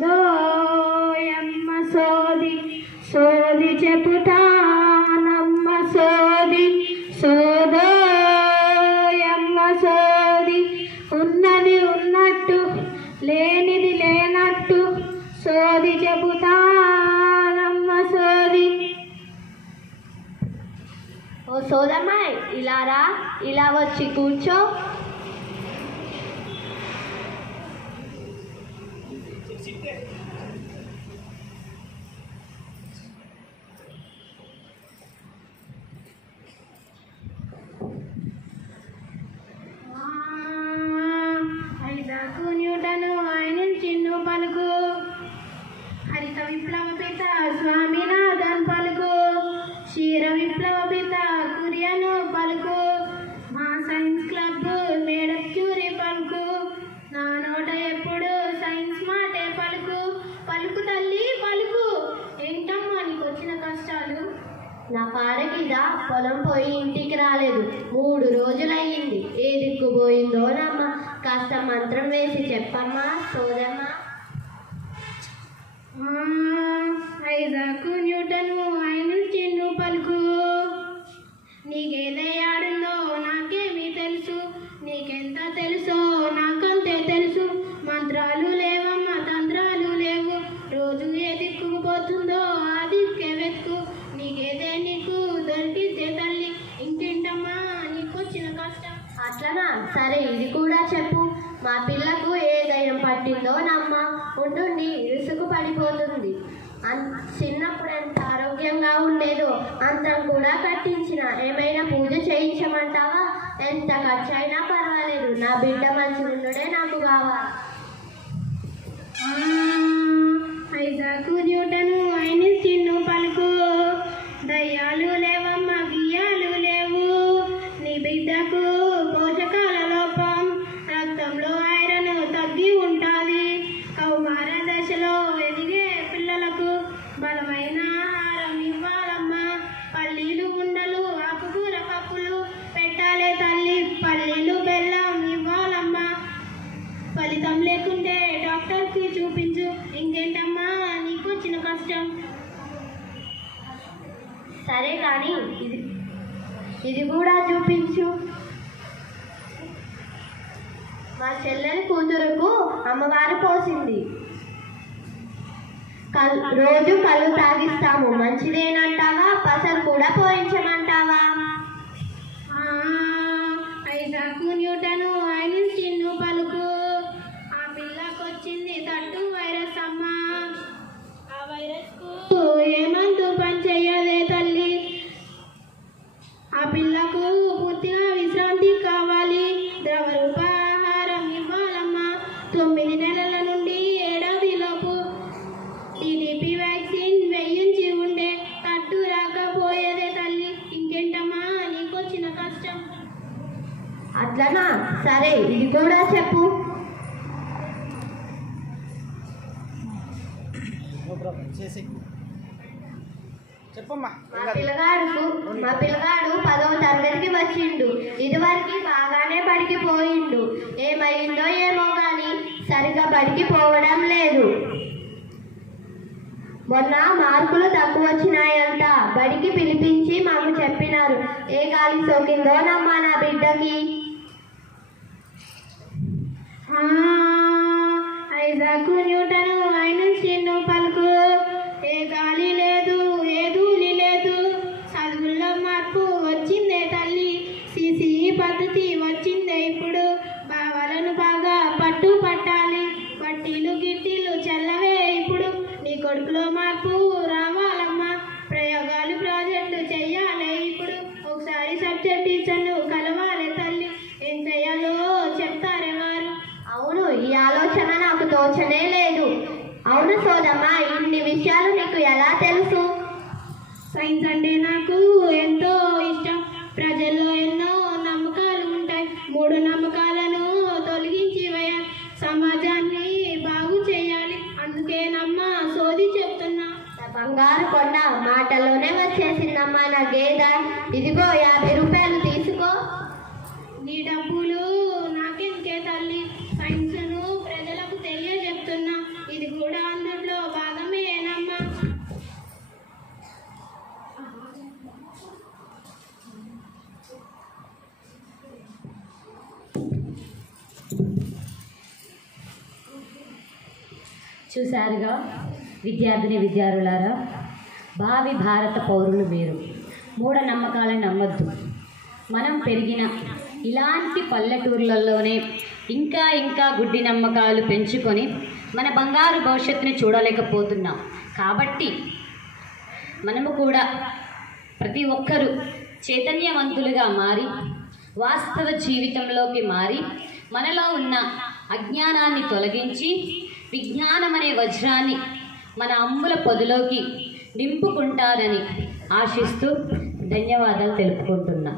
సోదోయమ్మ సోది సోది చెబుతానమ్మ సోది సోదోయమ్మ సోది ఉన్నది ఉన్నట్టు లేనిది లేనట్టు సోది చెబుతానమ్మ సోది. ఓ సోదమ్మ ఇలా రా, ఇలా వచ్చి కూర్చో. ఐజాకు న్యూటను ఆయన చిన్ను పలుకు, హరిత విప్లవ పిత స్వామినాథన్ పలుకు, క్షీర విప్లవ పిత కురియను పలుకు, మా సైన్స్ క్లబ్ మేడం క్యూరీ పలుకు, నా నోట ఎప్పుడు సైన్స్ మాటే పలుకు. పలుకు తల్లి పలుకు. ఏంటమ్మా నీకు వచ్చిన కష్టాలు? నా పారకిదా పొలం పోయి ఇంటికి రాలేదు, 3 రోజులయ్యింది. ఏ దిక్కు పోయిందో నమ్మ, కాస్త మంత్రం వేసి చెప్పమ్మా సోదమ్మ. ఐజాకు న్యూటను ఆయన చిన్ను పలుకు, నీకేదయ్యాడుందో నాకేమీ తెలుసు, నీకెంత తెలుసో నాకంతే తెలుసు. మంత్రాలు లేవమ్మ తంత్రాలు లేవు, రోజు ఏ దిక్కుకు పోతుందో ఆ దిక్కే వెతుకు. నీకేదే నీకు దొరికితే తల్లి, ఇంకేంటమ్మా నీకొచ్చిన కష్టం? అట్లనా, సరే ఇది కూడా చెప్పు. మా పిల్లకు ఏ దయ్యం పట్టిందో నమ్మ, ఉండుండి ఇరుసుకు పడిపోతుంది. చిన్నప్పుడు ఎంత ఆరోగ్యంగా ఉండేదో, అంతం కూడా కట్టించిన. ఏమైనా పూజ చేయించమంటావా? ఎంత ఖర్చు అయినా పర్వాలేదు, నా బిడ్డ మంచి ఉండుడే నాకు కావాలి. ఐజాకు న్యూటను ఆయన చిన్ను పలుకు, దయ్యాలు లేవమ్మ గియ్యాలు లేవు, నీ బిడ్డకు పోషకాల లోపం, రక్తంలో ఐరన్ తగ్గి ఉంటుంది. కౌమార దశలో ఎదిగే పిల్లలకు బలమైన ఆహారం ఇవ్వాలమ్మా. పల్లీలు ఉండలు ఆకుకూర పప్పులు పెట్టాలే తల్లి, పల్లీలు బెల్లం ఇవ్వాలమ్మా. ఫలితం లేకుంటే డాక్టర్కి చూపించు. ఇంకేంటమ్మా నీకు వచ్చిన కష్టం? సరే కానీ ఇది కూడా చూపించు. మా చెల్లెలి కూతురుకు అమ్మవారు పోసింది. రోజు కళ్ళు తాగిస్తాము, మంచిదేనంటావా? పసరు కూడా పోయించమంటావా? ఐజాకు న్యూటను ఆయన చిన్ను పలుకు, ఆ పిల్లకొచ్చింది తట్టు వైరస్ అమ్మ. ఆ వైరస్ కు ఏమంతు పని చెయ్యాలే తల్లి. ఆ పిల్లకు పూర్తిగా విశ్రాంతి కావాలి, ద్రవ రూప ఆహారం ఇవ్వాలమ్మా. 9 నెలల నుండి 7వ లోపు టీడీపీ వ్యాక్సిన్ వేయించి ఉండే, తట్టు రాకపోయేదే తల్లి. ఇంకేంటమ్మా నీకొచ్చిన కష్టం? అట్లనా, సరే ఇది కూడా చెప్పు. మా పిల్లగాడు 10వ తరగతికి వచ్చిండు. ఇదివరకు బాగానే బడికి పోయిండు. ఏమైందో ఏమో కానీ సరిగా బడికి పోవడం లేదు. మొన్న మార్కులు తక్కువ వచ్చినాయంట. బడికి పిలిపించి మాకు చెప్పినారు. ఏ గాలి సోకిందో నమ్మా నా బిడ్డకి. ఐజాకు న్యూటను ఆయన చిన్ను పలుకు, ఏ గాలి లేదు ఏ ధూళి లేదు, చదువుల్లో మార్పు వచ్చిందే తల్లి. సిసిఈ పద్ధతి వచ్చిందే ఇప్పుడు. భావాలను బాగా పట్టు పట్టాలి, వడ్డీలు గిట్టీలు చల్లవే ఇప్పుడు. నీ కొడుకులో మార్పు రావాలమ్మా, ప్రయోగాలు ప్రాజెక్టు చెయ్యాలి ఇప్పుడు. ఒకసారి సబ్జెక్ట్ టీచర్ను కలవాలి తల్లి, ఏం చెయ్యాలో చెప్తారే వారు. అవును, ఈ ఆలోచన నాకు తోచనే లేదు. అవును సోదమ్మా, ఇన్ని విషయాలు నీకు ఎలా తెలుసు? సైన్స్ అంటే నాకు ఎంతో ఇష్టం. ప్రజల్లో ఎన్నో నమ్మకాలు ఉంటాయి. 3 నమ్మకాలను తొలగించి వేయాలి, సమాజాన్ని బాగు చేయాలి. అందుకేనమ్మా సోది చెప్తున్నా. బంగారు కొండ మాటలోనే వచ్చేసిందమ్మా నా గేద. ఇదిగో 50 రూపాయలు తీసుకో. నీ డబ్బులు నాకెందుకే తల్లి, సైన్స్ను ప్రజలకు తెలియజెప్తున్నా. ఇది కూడా చూశారుగా విద్యార్థులారా, భావి భారత పౌరులు మీరు. మూఢనమ్మకాలను నమ్మొద్దు. మనం పెరిగిన ఇలాంటి పల్లెటూర్లలోనే ఇంకా గుడ్డి నమ్మకాలు పెంచుకొని మన బంగారు భవిష్యత్తుని చూడలేకపోతున్నాం. కాబట్టి మనము కూడా ప్రతి ఒక్కరూ చైతన్యవంతులుగా మారి వాస్తవ జీవితంలోకి మారి మనలో ఉన్న అజ్ఞానాన్ని తొలగించి విజ్ఞానం అనే వజ్రాన్ని మన అంబుల పొదిలోకి నింపుకుంటారని ఆశిస్తూ ధన్యవాదాలు తెలుపుకుంటున్నా.